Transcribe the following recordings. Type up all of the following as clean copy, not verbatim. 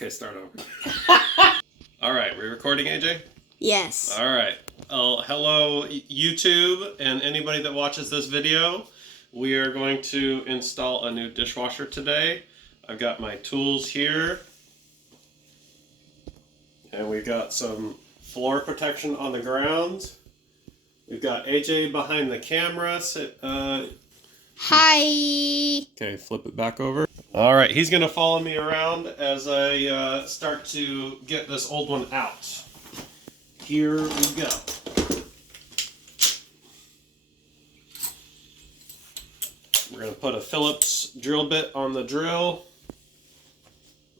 Okay, start over. All right, we recording, AJ? Yes. All right. Hello, YouTube, and anybody that watches this video. We are going to install a new dishwasher today. I've got my tools here. And we've got some floor protection on the ground. We've got AJ behind the camera. Hi. Okay, flip it back over. All right, he's going to follow me around as I start to get this old one out. Here we go. We're going to put a Phillips drill bit on the drill.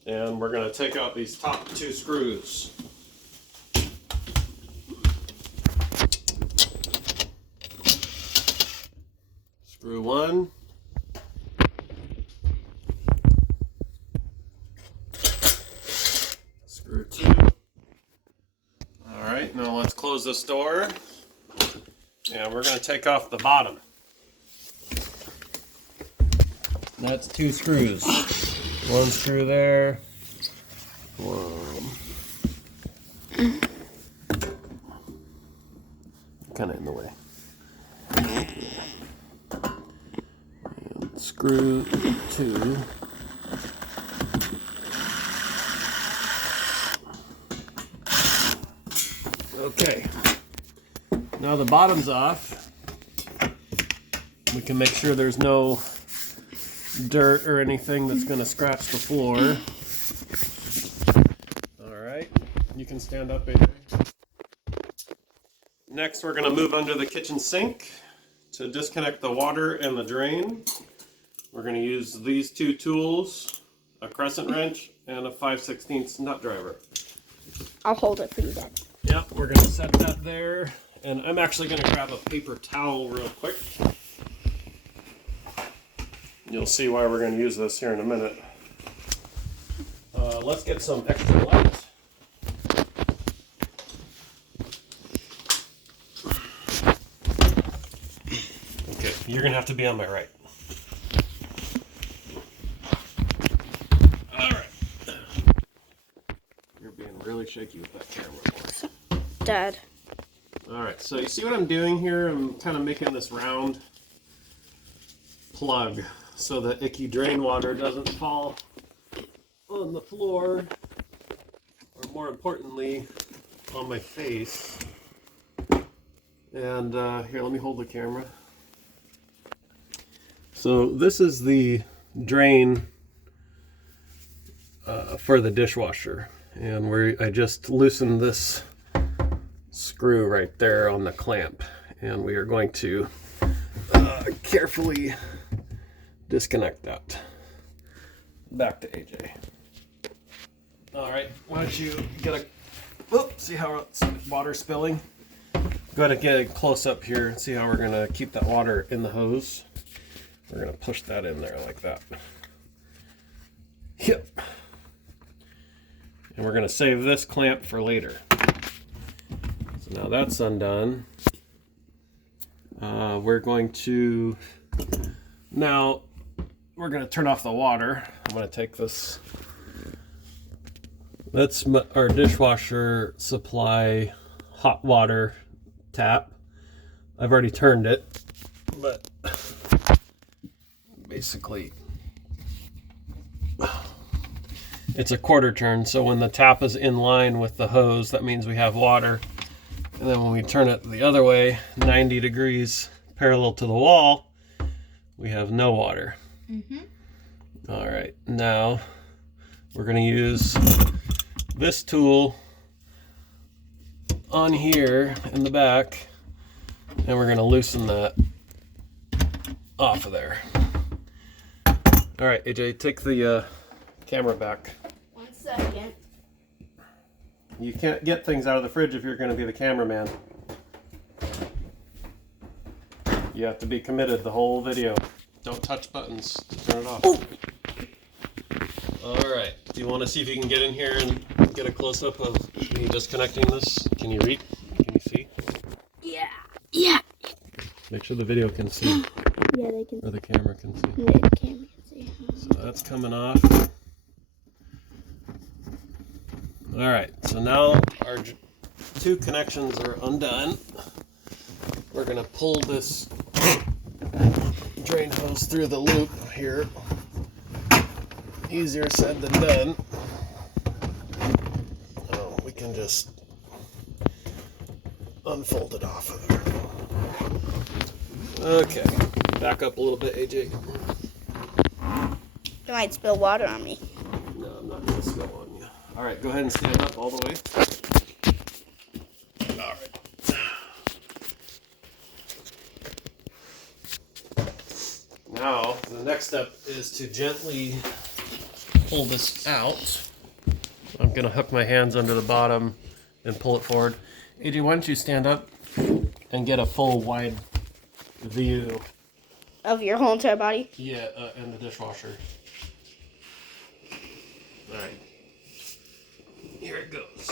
And we're going to take out these top two screws. Screw one. Screw two. All right, now let's close this door. And we're going to take off the bottom. That's two screws. One screw there. One. Kind of in the way. And screw two. Okay. Now the bottom's off. We can make sure there's no dirt or anything that's going to scratch the floor. Alright, you can stand up, AJ. Next, we're going to move under the kitchen sink to disconnect the water and the drain. We're going to use these two tools, a crescent wrench and a 5/16 nut driver. I'll hold it for you, Dad. Yep, we're going to set that there. And I'm actually going to grab a paper towel real quick. You'll see why we're going to use this here in a minute. Let's get some extra light. Okay, you're going to have to be on my right. Alright. You're being really shaky with that camera, boy. Dad. Alright, so you see what I'm doing here? I'm kind of making this round plug so that icky drain water doesn't fall on the floor, or more importantly, on my face. And here, let me hold the camera. So this is the drain for the dishwasher, and I just loosened this screw right there on the clamp, and we are going to carefully disconnect that. Back to AJ. Alright, why don't you get a... Whoop, see how it's water spilling? Go ahead and get a close up here and see how we're going to keep that water in the hose. We're going to push that in there like that. Yep. And we're going to save this clamp for later. So now that's undone. We're going to... Now, we're going to turn off the water. I'm going to take this. That's our dishwasher supply hot water tap. I've already turned it, but basically it's a quarter turn. So when the tap is in line with the hose, that means we have water. And then when we turn it the other way, 90 degrees parallel to the wall, we have no water. All right, now we're going to use this tool on here in the back, and we're going to loosen that off of there. All right, AJ, take the camera back. 1 second. You can't get things out of the fridge if you're going to be the cameraman. You have to be committed the whole video. Don't touch buttons to turn it off. Oh. Alright, do you want to see if you can get in here and get a close-up of me disconnecting this? Can you read? Can you see? Yeah. Yeah. Make sure the video can see. Yeah, they can. Or the camera can see. Yeah, the camera can see. So that's coming off. All right, so now our two connections are undone. We're gonna pull this drain hose through the loop here. Easier said than done. Oh, we can just unfold it off of there. Okay, back up a little bit, AJ. You might spill water on me. No, I'm not gonna spill on you. All right, go ahead and stand up all the way. All right. Now, the next step is to gently pull this out. I'm gonna hook my hands under the bottom and pull it forward. AJ, why don't you stand up and get a full wide view? Of your whole entire body? Yeah, and the dishwasher. All right. Here it goes.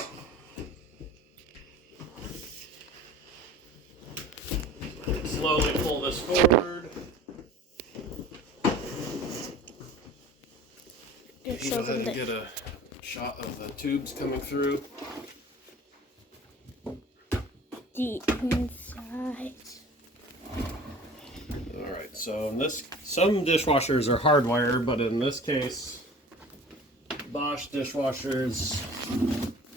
Slowly pull this forward. You go ahead and get a shot of the tubes coming through. The inside. All right, so in this, some dishwashers are hardwired, but in this case, Bosch dishwashers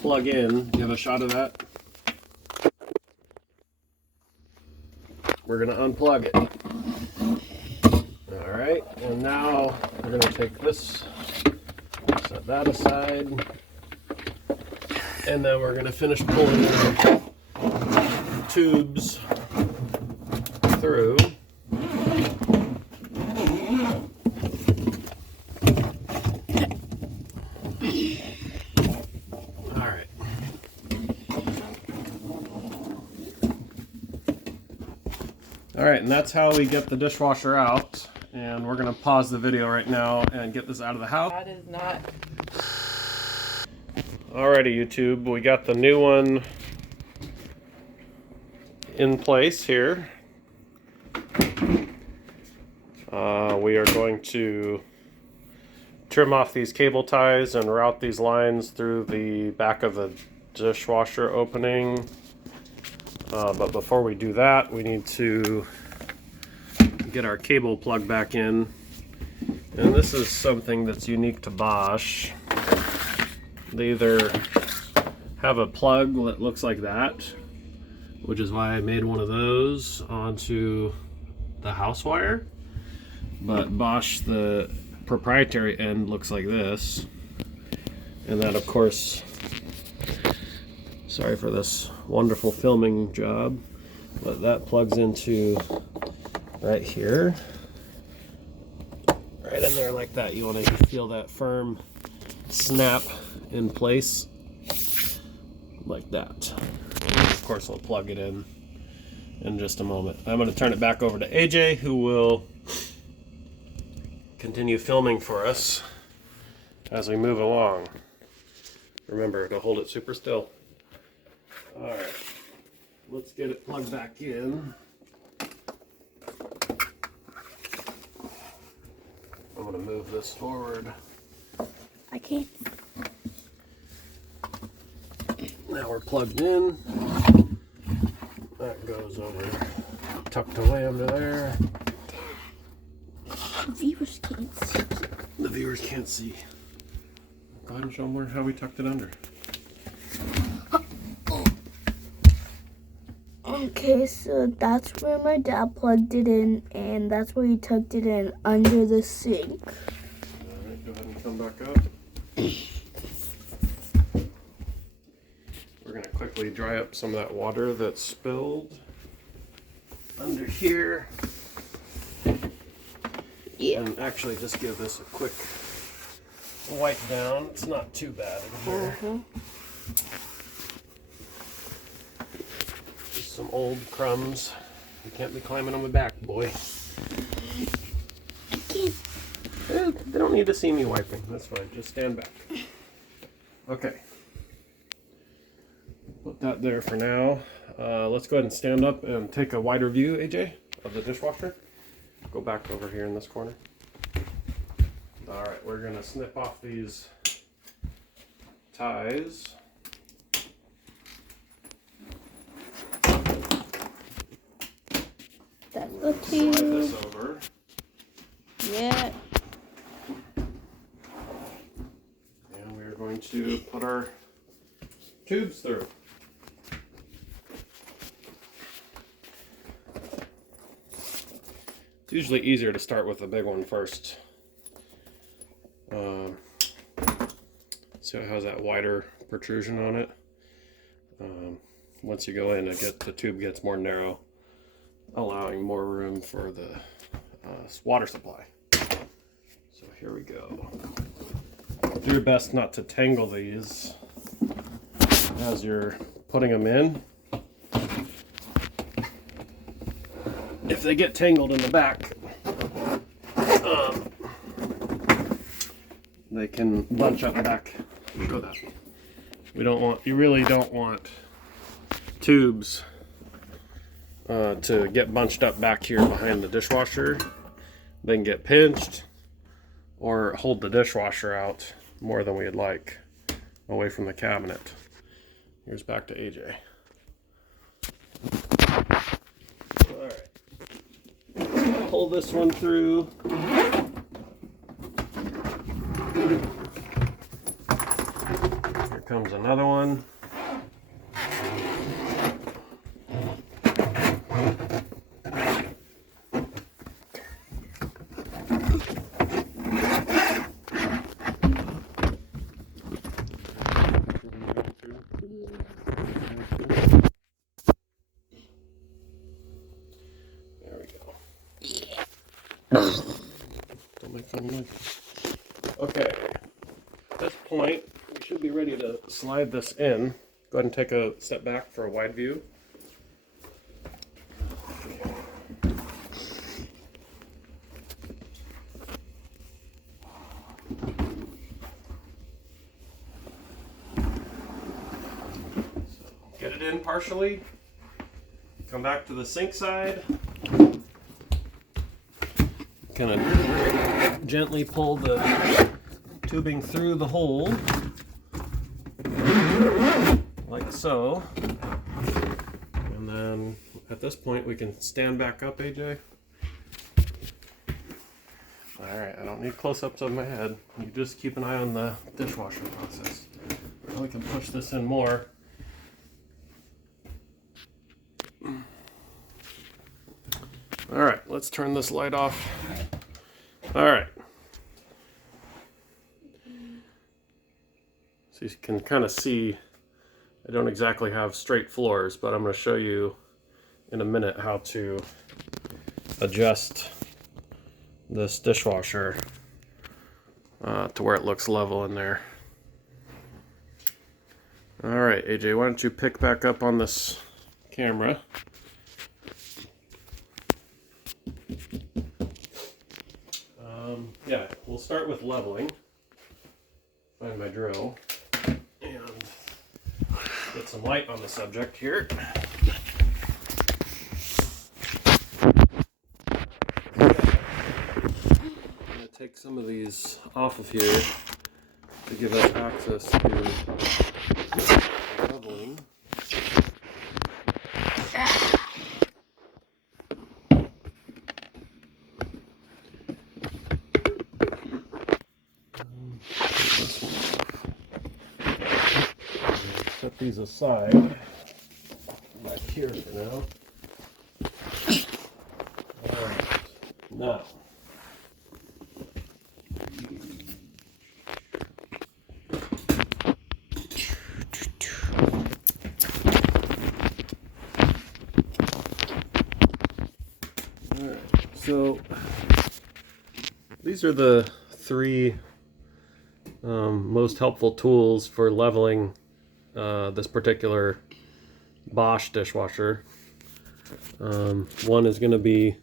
plug in. Do you have a shot of that? We're gonna unplug it. All right, and now we're gonna take this, set that aside, and then we're gonna finish pulling the tubes through. All right, and that's how we get the dishwasher out. And we're gonna pause the video right now and get this out of the house. That is not. Alrighty, YouTube, we got the new one in place here. We are going to trim off these cable ties and route these lines through the back of the dishwasher opening. But before we do that, we need to get our cable plug back in. And this is something that's unique to Bosch. They either have a plug that looks like that, which is why I made one of those onto the house wire. But Bosch, the proprietary end, looks like this. And that, of course, sorry for this wonderful filming job, but that plugs into right here, right in there like that. You want to feel that firm snap in place like that. And of course, we'll plug it in just a moment. I'm going to turn it back over to AJ, who will continue filming for us as we move along. Remember to hold it super still. All right, let's get it plugged back in. I'm going to move this forward. I can't. Now we're plugged in. That goes over, tucked away under there. The viewers can't see. The viewers can't see. Go ahead and show them how we tucked it under. Okay, so that's where my dad plugged it in, and that's where he tucked it in under the sink. Alright, go ahead and come back up. We're going to quickly dry up some of that water that's spilled under here. Yeah. And actually just give this a quick wipe down. It's not too bad in here. Just some old crumbs. You can't be climbing on my back, boy. I can't. They don't need to see me wiping. That's fine. Just stand back. Okay. Put that there for now. Let's go ahead and stand up and take a wider view, AJ, of the dishwasher. Go back over here in this corner. All right, we're gonna snip off these ties. That's the Slide tube. this over. Yeah. And we're going to put our tubes through. It's usually easier to start with the big one first. So it has that wider protrusion on it. Once you go in, the tube gets more narrow, allowing more room for the water supply. So here we go. Do your best not to tangle these as you're putting them in. If they get tangled in the back, they can bunch up back. Show that. You really don't want tubes to get bunched up back here behind the dishwasher, then get pinched or hold the dishwasher out more than we'd like away from the cabinet. Here's back to AJ. Alright. Pull this one through. Here comes another one. There we go. Don't make fun of me. Okay. At this point, we should be ready to slide this in. Go ahead and take a step back for a wide view. Get it in partially. Come back to the sink side. Kind of gently pull the tubing through the hole, like so. And then at this point we can stand back up, AJ. Alright, I don't need close-ups of my head. You just keep an eye on the dishwasher process. Now we can push this in more. Alright, let's turn this light off. Alright. So you can kind of see, I don't exactly have straight floors, but I'm going to show you in a minute how to adjust this dishwasher to where it looks level in there. Alright, AJ, why don't you pick back up on this camera. Yeah, we'll start with leveling. Find my drill and get some light on the subject here. I'm going to take some of these off of here to give us access to leveling. Set these aside back here for now. Alright, now so these are the three most helpful tools for leveling this particular Bosch dishwasher. One is going to be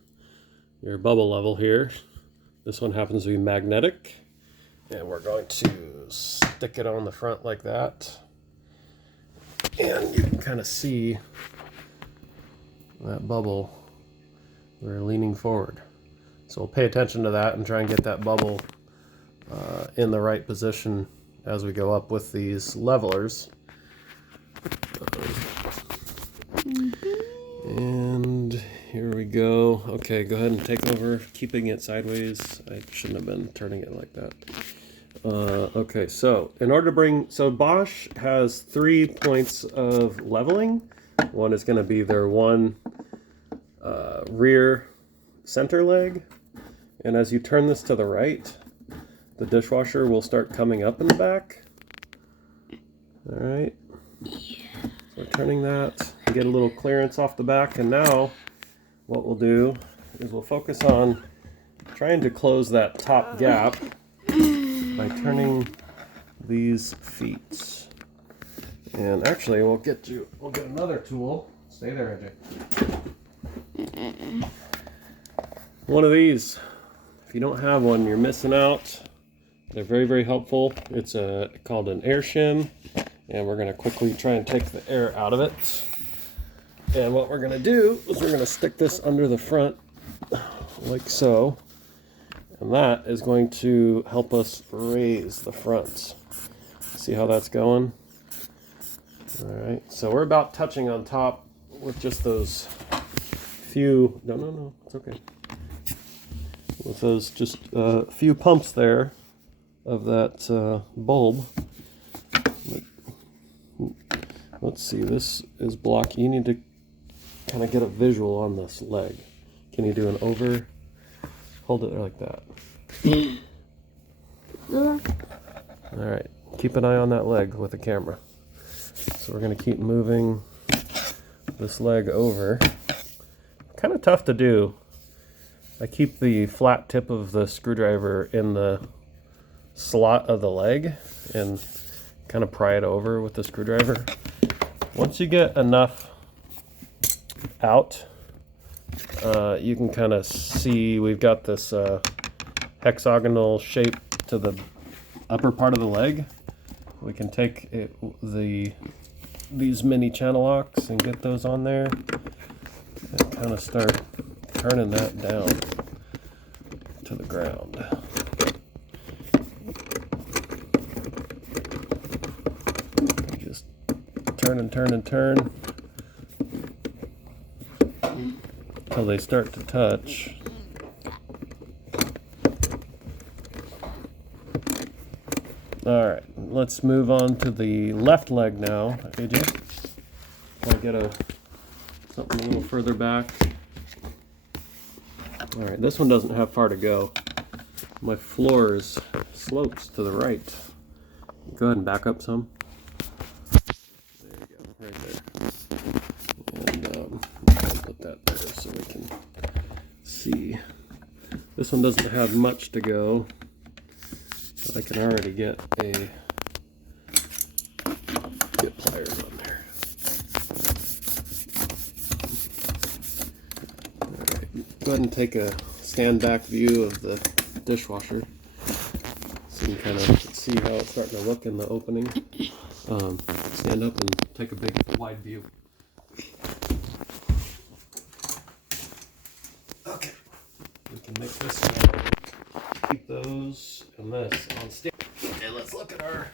your bubble level here. This one happens to be magnetic, and we're going to stick it on the front like that, and you can kind of see that bubble. We're leaning forward, so we'll pay attention to that and try and get that bubble in the right position as we go up with these levelers. And here we go. Okay, go ahead and take over, keeping it sideways. I shouldn't have been turning it like that. Okay, so in order to so Bosch has 3 points of leveling. One is going to be their one rear center leg. And as you turn this to the right, the dishwasher will start coming up in the back. All right. So turning that, get a little clearance off the back. And now what we'll do is we'll focus on trying to close that top gap by turning these feet. And actually, we'll get another tool. Stay there, AJ. One of these. If you don't have one, you're missing out. They're very, very helpful. It's called an air shim, and we're going to quickly try and take the air out of it. And what we're going to do is we're going to stick this under the front like so. And that is going to help us raise the front. See how that's going? All right, so we're about touching on top with just those few, no, it's okay. With those just few pumps there of that bulb. Let's see, this is block. You need to kind of get a visual on this leg. Can you do an over? Hold it like that. All right, keep an eye on that leg with the camera. So we're going to keep moving this leg over. Kind of tough to do. I keep the flat tip of the screwdriver in the slot of the leg and kind of pry it over with the screwdriver. Once you get enough out, you can kind of see we've got this hexagonal shape to the upper part of the leg. We can take these mini channel locks and get those on there and kind of start turning that down to the ground. Just turn and turn and turn until they start to touch. All right, let's move on to the left leg now. AJ, I'll get something a little further back. All right, this one doesn't have far to go. My floor slopes to the right. Go ahead and back up some. There you go, right there. And I'll put that there so we can see. This one doesn't have much to go, but I can already get pliers on there. Go ahead and take a stand back view of the dishwasher so you can kind of see how it's starting to look in the opening. Stand up and take a big wide view. Okay, we can make this one. Keep those and this on stand. And let's look at our,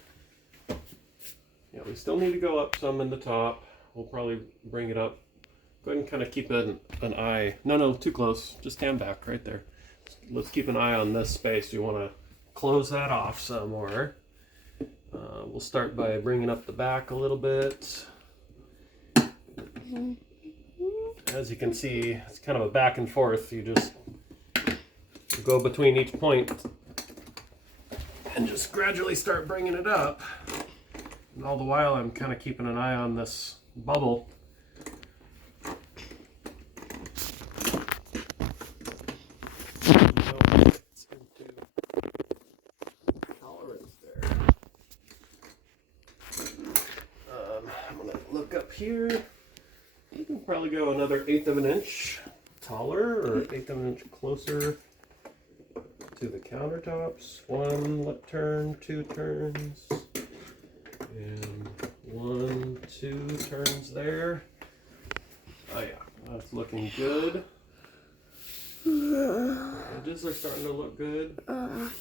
we still need to go up some in the top. We'll probably bring it up. Go ahead and kind of keep an eye. No, too close. Just stand back right there. Let's keep an eye on this space. You want to close that off some more. We'll start by bringing up the back a little bit. As you can see, it's kind of a back and forth. You just go between each point and just gradually start bringing it up. And all the while, I'm kind of keeping an eye on this bubble. Here, you can probably go another 1/8 of an inch taller or 1/8 of an inch closer to the countertops. 1 turn, 2 turns, and 1, 2 turns there. Oh yeah, that's looking good. Edges are starting to look good. And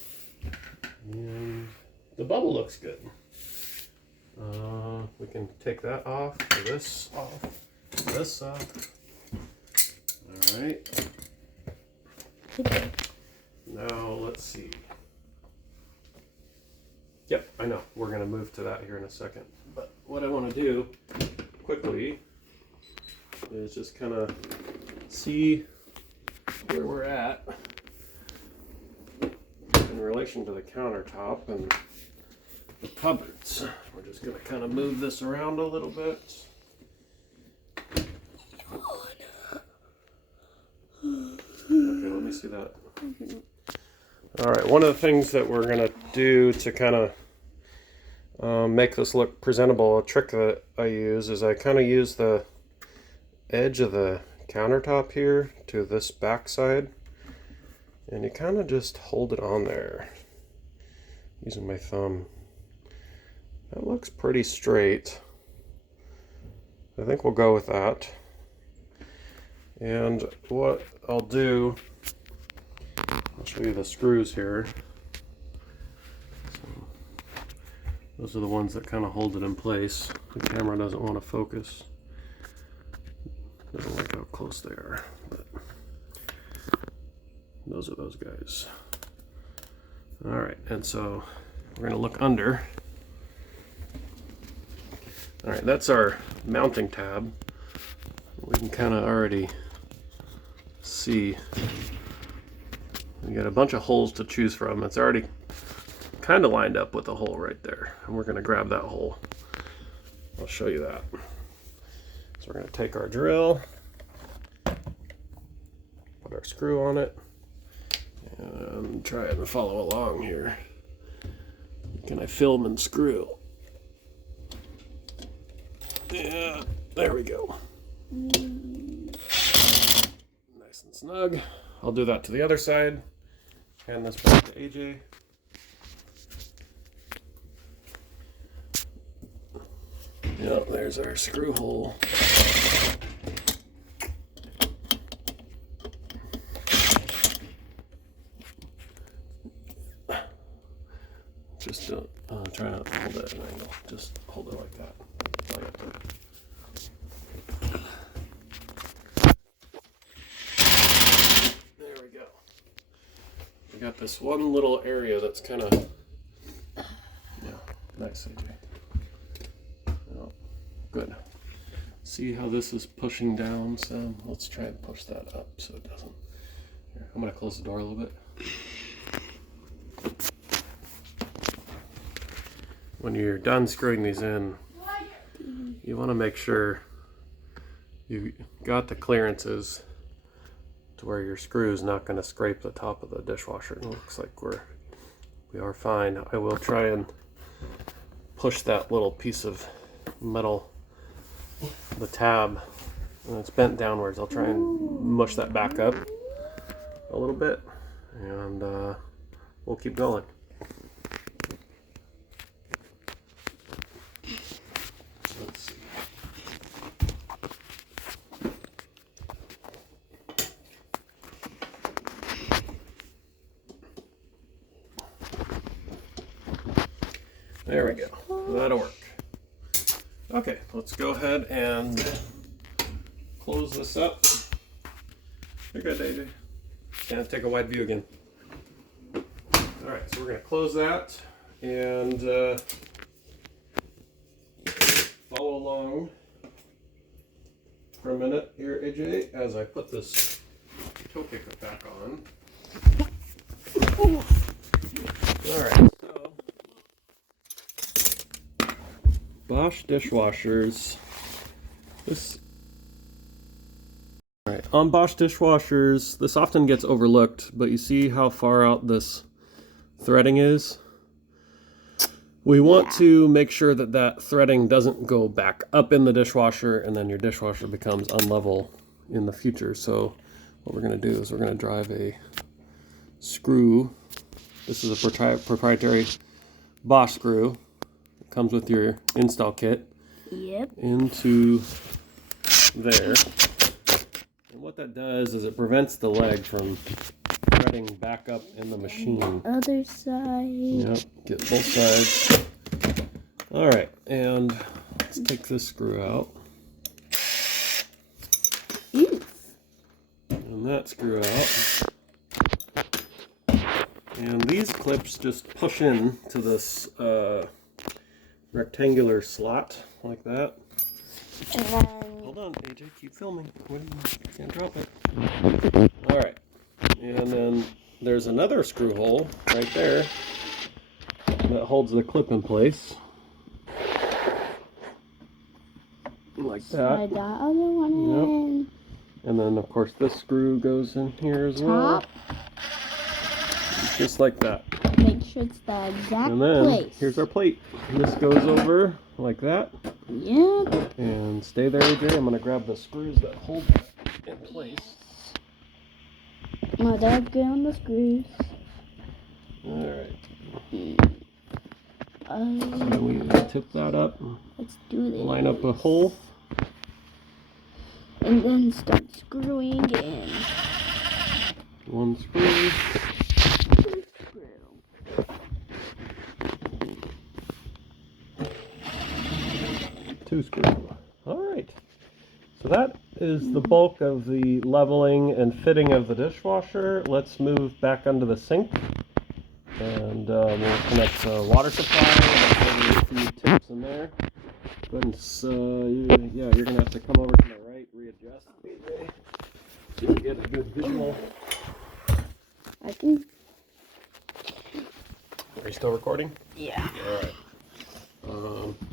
the bubble looks good. We can take that off, this off, this off. All right. Now let's see. Yep, I know. We're going to move to that here in a second. But what I want to do quickly is just kind of see where we're at in relation to the countertop and the cupboards. We're just going to kind of move this around a little bit. Okay, let me see that. All right, one of the things that we're going to do to kind of make this look presentable, a trick that I use is I kind of use the edge of the countertop here to this back side, and you kind of just hold it on there using my thumb. That looks pretty straight. I think we'll go with that. And what I'll do, I'll show you the screws here. So those are the ones that kind of hold it in place. The camera doesn't want to focus. I don't like how close they are, but those are those guys. All right, and so we're going to look under. All right, that's our mounting tab. We can kind of already see we got a bunch of holes to choose from. It's already kind of lined up with a hole right there, and we're going to grab that hole. I'll show you that. So we're going to take our drill, put our screw on it, and try and follow along here. Can I film and screw? Yeah, there we go. Nice and snug. I'll do that to the other side. Hand this back to AJ. Yep, there's our screw hole. Just try not to hold it at an angle. Just hold it like that. There we go. We got this one little area that's kind of, yeah, nice, AJ. Oh, good. See how this is pushing down some? Let's try and push that up so it doesn't. Here, I'm going to close the door a little bit. When you're done screwing these in, you want to make sure you got the clearances to where your screw is not going to scrape the top of the dishwasher. It looks like we are fine. I will try and push that little piece of metal, the tab, and it's bent downwards. I'll try and mush that back up a little bit, and we'll keep going. Let's see. There we go. That'll work. Okay, let's go ahead and close this up. You're good, AJ. And take a wide view again. Alright, so we're going to close that and follow along for a minute here, AJ, as I put this toe kicker back on. Alright, so Bosch dishwashers. Alright, on Bosch dishwashers, this often gets overlooked, but you see how far out this threading is? We want to make sure that that threading doesn't go back up in the dishwasher and then your dishwasher becomes unlevel in the future. So what we're going to do is we're going to drive a screw. This is a proprietary Bosch screw. It comes with your install kit. Yep. Into there. And what that does is it prevents the leg from threading back up in the machine. Other side. Yep, get both sides. Alright, and let's take this screw out. Oof. that screw out. And these clips just push in to this rectangular slot like that. And then... Hold on, AJ, keep filming. Can't drop it. All right. And then there's another screw hole right there that holds the clip in place. Like that. Slide that other one in. Yep. And then, of course, this screw goes in here as well. Just like that. Make sure it's the exact And then, place. here's our plate. This goes over like that. Yep. And stay there, AJ. I'm going to grab the screws that hold that in place. My dad get on the screws. Alright. So we tip that up. Let's do this. Line up a hole. And then start screwing in. One screw. Two screws. Alright. So that is the bulk of the leveling and fitting of the dishwasher. Let's move back under the sink. And we'll connect the water supply. And a few tips in there. And so, yeah, you're going to have to come over to the right, readjust, AJ, so you get a good visual. I can. Are you still recording? Yeah. Alright.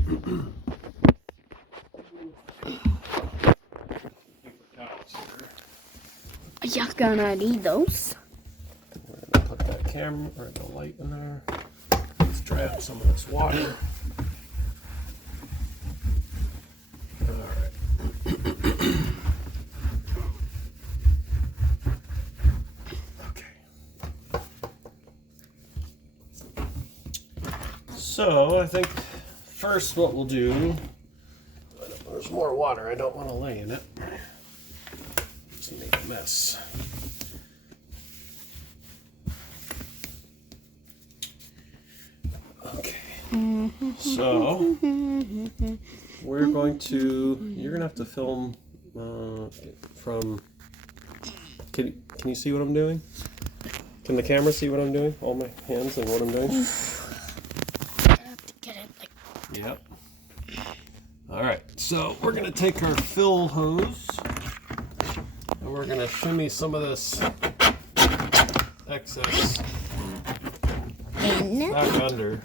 You're gonna need those. We're going to put that camera or the light in there. Let's dry out some of this water. Alright. Okay. So I think first what we'll do, there's more water, I don't want to lay in it. Just make a mess. Okay. So we're going to, you're gonna have to film from, can you see what I'm doing? Can the camera see what I'm doing? All my hands and what I'm doing? I have to get it like. Yep. Alright, so we're gonna take our fill hose and we're gonna shimmy some of this excess back under.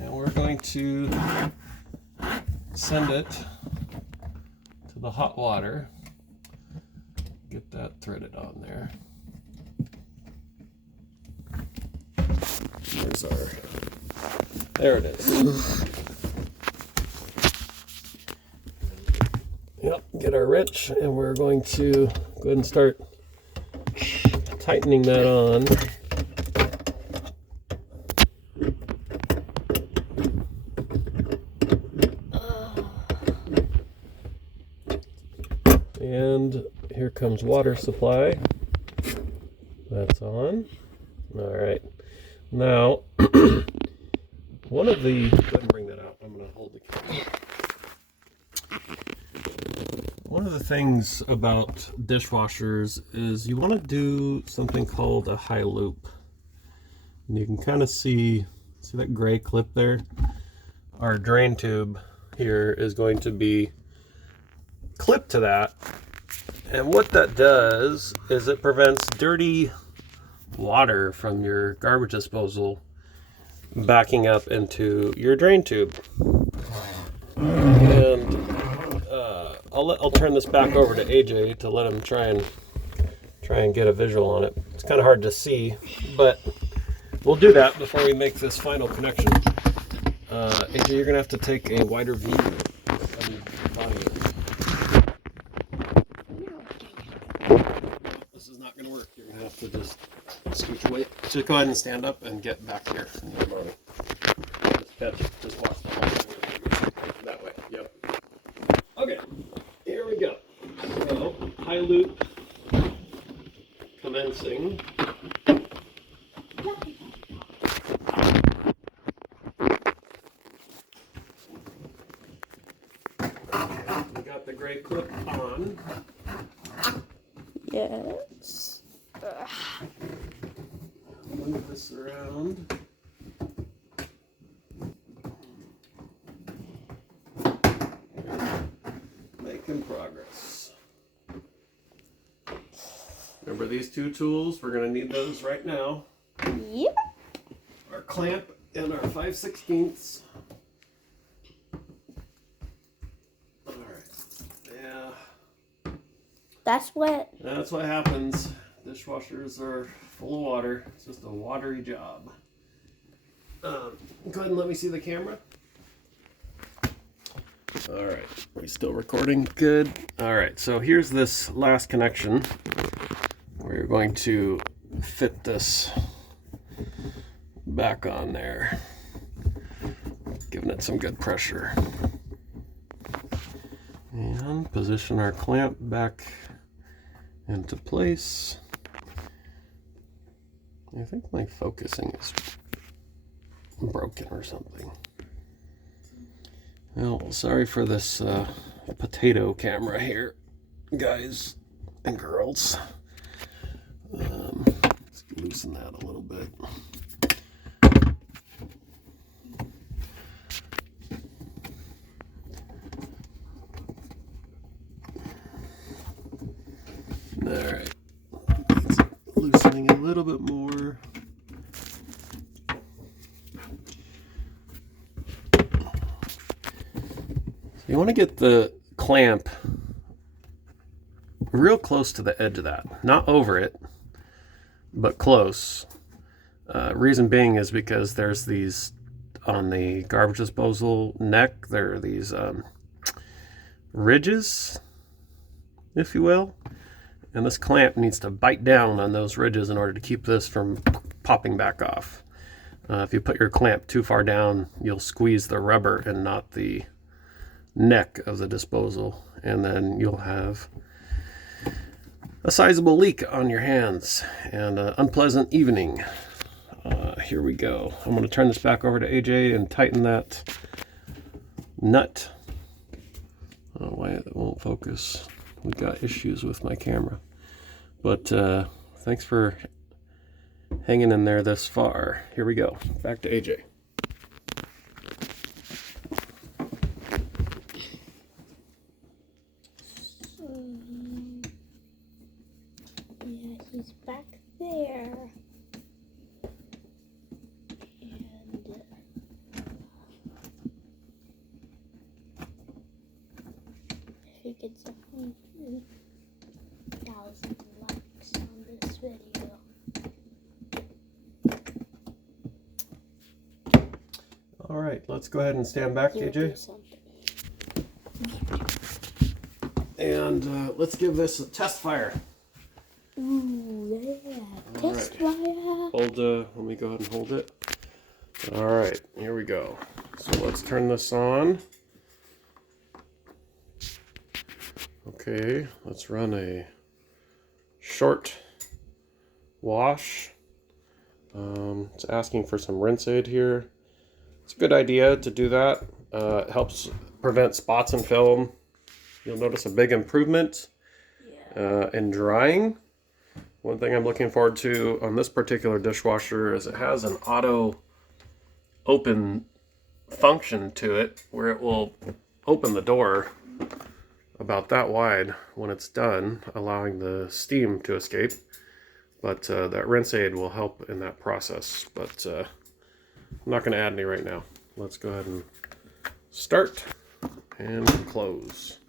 And we're going to send it to the hot water. Get that threaded on there. There's our, there it is. Yep, get our wrench and we're going to go ahead and start tightening that on. And here comes water supply. That's on. All right. Now, one of the, go ahead and bring that out. I'm going to hold the camera. One of the things about dishwashers is you want to do something called a high loop. And you can kind of see that gray clip there? Our drain tube here is going to be clipped to that. And what that does is it prevents dirty water from your garbage disposal backing up into your drain tube. And I'll turn this back over to AJ to let him try and get a visual on it. It's kind of hard to see, but we'll do that before we make this final connection. AJ, you're gonna have to take a wider view of your body. This is not gonna work. You're gonna have to just scooch away. Just go ahead and stand up and get back here in your body. Just watch the whole thing that way. Yep. Okay, here we go. So, high loop commencing. We got the gray clip on. Yep. Yes. Move this around. Making progress. Remember these two tools? We're going to need those right now. Yep. Our clamp and our 5/16. All right. Yeah. That's what. That's what happens. Dishwashers are full of water. It's just a watery job. Go ahead and let me see the camera. All right, are we still recording? Good. All right, so here's this last connection. We're going to fit this back on there, giving it some good pressure. And position our clamp back into place. I think my focusing is broken or something. Well, sorry for this potato camera here, guys and girls. Let's loosen that a little bit. All right, it's loosening a little bit more. You want to get the clamp real close to the edge of that, not over it, but close. Reason being is because there's these, on the garbage disposal neck, there are these ridges, if you will, and this clamp needs to bite down on those ridges in order to keep this from popping back off. If you put your clamp too far down, you'll squeeze the rubber and not the neck of the disposal, and then you'll have a sizable leak on your hands and an unpleasant evening. Here we go. I'm going to turn this back over to AJ and tighten that nut. I don't know why it won't focus. We've got issues with my camera, but thanks for hanging in there this far. Here we go. Back to AJ. Yeah, he's back there. And if he gets 100,000 likes on this video. All right, let's go ahead and stand back, He'll AJ. do something. And let's give this a test fire. Ooh, yeah. All Test right. fire. Hold, let me go ahead and hold it. All right, here we go. So let's turn this on. Okay, let's run a short wash. It's asking for some rinse aid here. It's a good idea to do that. It helps prevent spots and film. You'll notice a big improvement in drying. One thing I'm looking forward to on this particular dishwasher is it has an auto open function to it where it will open the door about that wide when it's done, allowing the steam to escape. But that rinse aid will help in that process. But I'm not going to add any right now. Let's go ahead and start and close.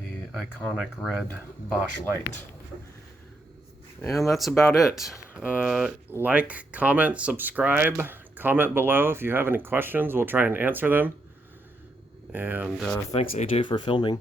The iconic red Bosch light. And that's about it. Like, comment, subscribe, comment below if you have any questions. We'll try and answer them. And thanks, AJ, for filming.